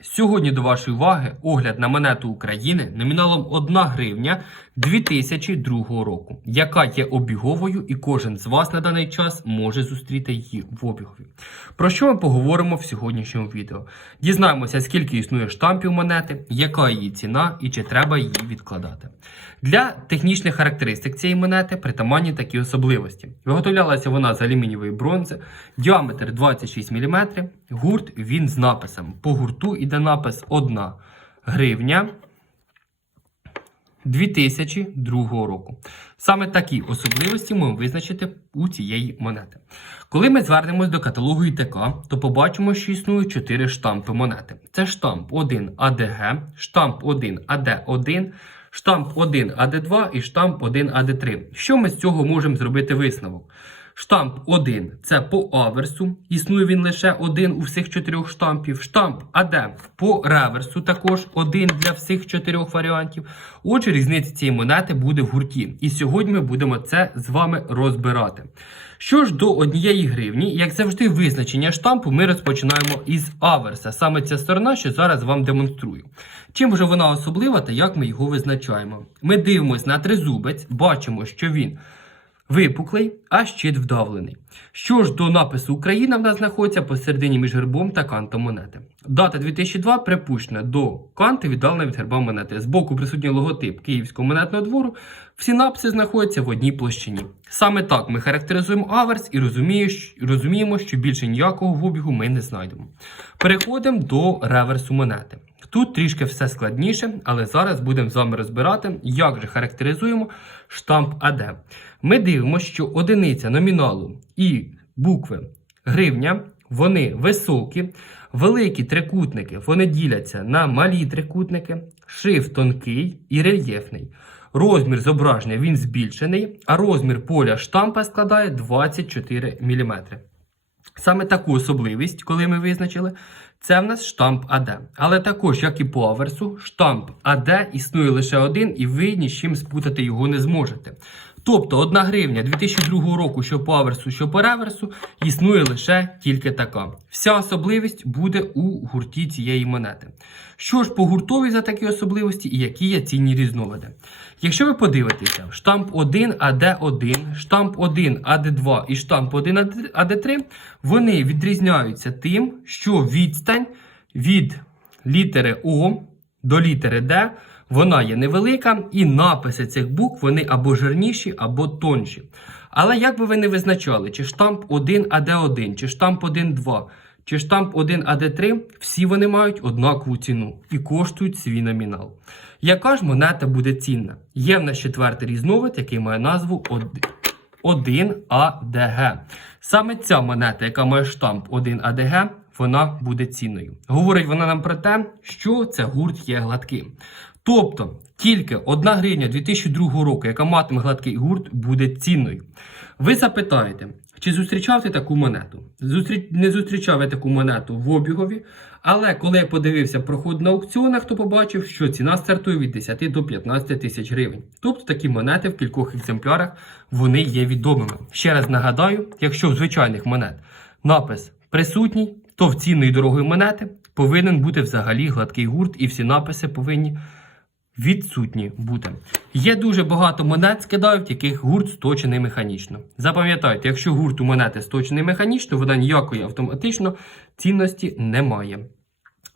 Сьогодні до вашої уваги огляд на монету України номіналом 1 гривня 2002 року, яка є обіговою, і кожен з вас на даний час може зустріти її в обігові. Про що ми поговоримо в сьогоднішньому відео? Дізнаємося, скільки існує штампів монети, яка її ціна і чи треба її відкладати. Для технічних характеристик цієї монети притаманні такі особливості. Виготовлялася вона з алюмінієвої бронзи, діаметр 26 мм, гурт він з написом. По гурту йде напис 1 гривня 2002 року. Саме такі особливості можемо визначити у цієї монети. Коли ми звернемось до каталогу ІТК, то побачимо, що існують 4 штампи монети. Це штамп 1 АДГ, штамп 1 АД1, штамп 1 АД2 і штамп 1 АД3. Що ми з цього можемо зробити висновок? Штамп 1 це по аверсу. Існує він лише один у всіх чотирьох штампів. Штамп АД по реверсу також один для всіх чотирьох варіантів. Отже, різниця цієї монети буде в гурті. І сьогодні ми будемо це з вами розбирати. Що ж до однієї гривні, як завжди, визначення штампу ми розпочинаємо із аверса. Саме ця сторона, що зараз вам демонструю. Чим же вона особлива та як ми його визначаємо? Ми дивимося на тризубець, бачимо, що він випуклий, а щит вдавлений. Що ж до напису Україна в нас знаходиться посередині між гербом та кантом монети. Дата 2002 припущена до канти віддалена від герба монети. Збоку присутній логотип Київського монетного двору. Всі написи знаходяться в одній площині. Саме так ми характеризуємо аверс і розуміємо, що більше ніякого в обігу ми не знайдемо. Переходимо до реверсу монети. Тут трішки все складніше, але зараз будемо з вами розбирати, як же характеризуємо штамп АД. Ми дивимося, що одиниця номіналу і букви гривня, вони високі, великі трикутники вони діляться на малі трикутники, шрифт тонкий і рельєфний. Розмір зображення він збільшений, а розмір поля штампа складає 24 мм. Саме таку особливість, коли ми визначили, це в нас штамп АД. Але також, як і по аверсу, штамп АД існує лише один, і ви ні з чим спутати його не зможете. Тобто 1 гривня 2002 року, що по аверсу, що по реверсу, існує лише тільки така. Вся особливість буде у гурті цієї монети. Що ж по гуртовій за такі особливості і які є цінні різновиди? Якщо ви подивитеся, штамп 1 АД1, штамп 1 АД2 і штамп 1 АД3, вони відрізняються тим, що відстань від літери О до літери Д вона є невелика, і написи цих букв вони або жирніші, або тонші. Але як би ви не визначали, чи штамп 1 АД1, чи штамп 1-2, чи штамп 1 АД3, всі вони мають однакову ціну і коштують свій номінал. Яка ж монета буде цінна? Є в нас четвертий різновид, який має назву 1 АДГ. Саме ця монета, яка має штамп 1 АДГ, вона буде цінною. Говорить вона нам про те, що це гурт є гладким. Тобто тільки 1 гривня 2002 року, яка матиме гладкий гурт, буде цінною. Ви запитаєте, чи зустрічав ти таку монету? Зустрі... Не зустрічав я таку монету в обігові, але коли я подивився проход на аукціонах, то побачив, що ціна стартує від 10 до 15 тисяч гривень. Тобто такі монети в кількох екземплярах вони є відомими. Ще раз нагадаю, якщо в звичайних монет напис присутній, то в цінної дорогої монети повинен бути взагалі гладкий гурт, і всі написи повинні відсутні бути. Є дуже багато монет, скидають, яких гурт сточений механічно. Запам'ятайте, якщо гурт у монети сточений механічно, вона ніякої автоматично цінності не має.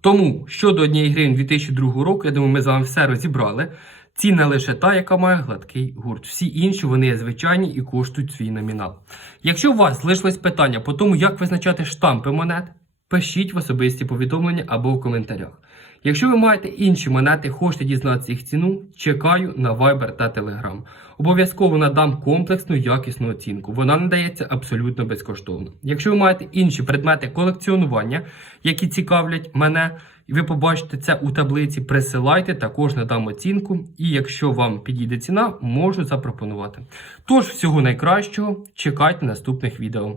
Тому щодо однієї гривень 2002 року, я думаю, ми з вами все розібрали. Ціна лише та, яка має гладкий гурт. Всі інші вони є звичайні і коштують свій номінал. Якщо у вас лишилось питання по тому, як визначати штампи монет, пишіть в особисті повідомлення або в коментарях. Якщо ви маєте інші монети, хочете дізнатися їх ціну, чекаю на Viber та Telegram. Обов'язково надам комплексну якісну оцінку. Вона надається абсолютно безкоштовно. Якщо ви маєте інші предмети колекціонування, які цікавлять мене, і ви побачите це у таблиці, присилайте, також надам оцінку. І якщо вам підійде ціна, можу запропонувати. Тож, всього найкращого, чекайте наступних відео.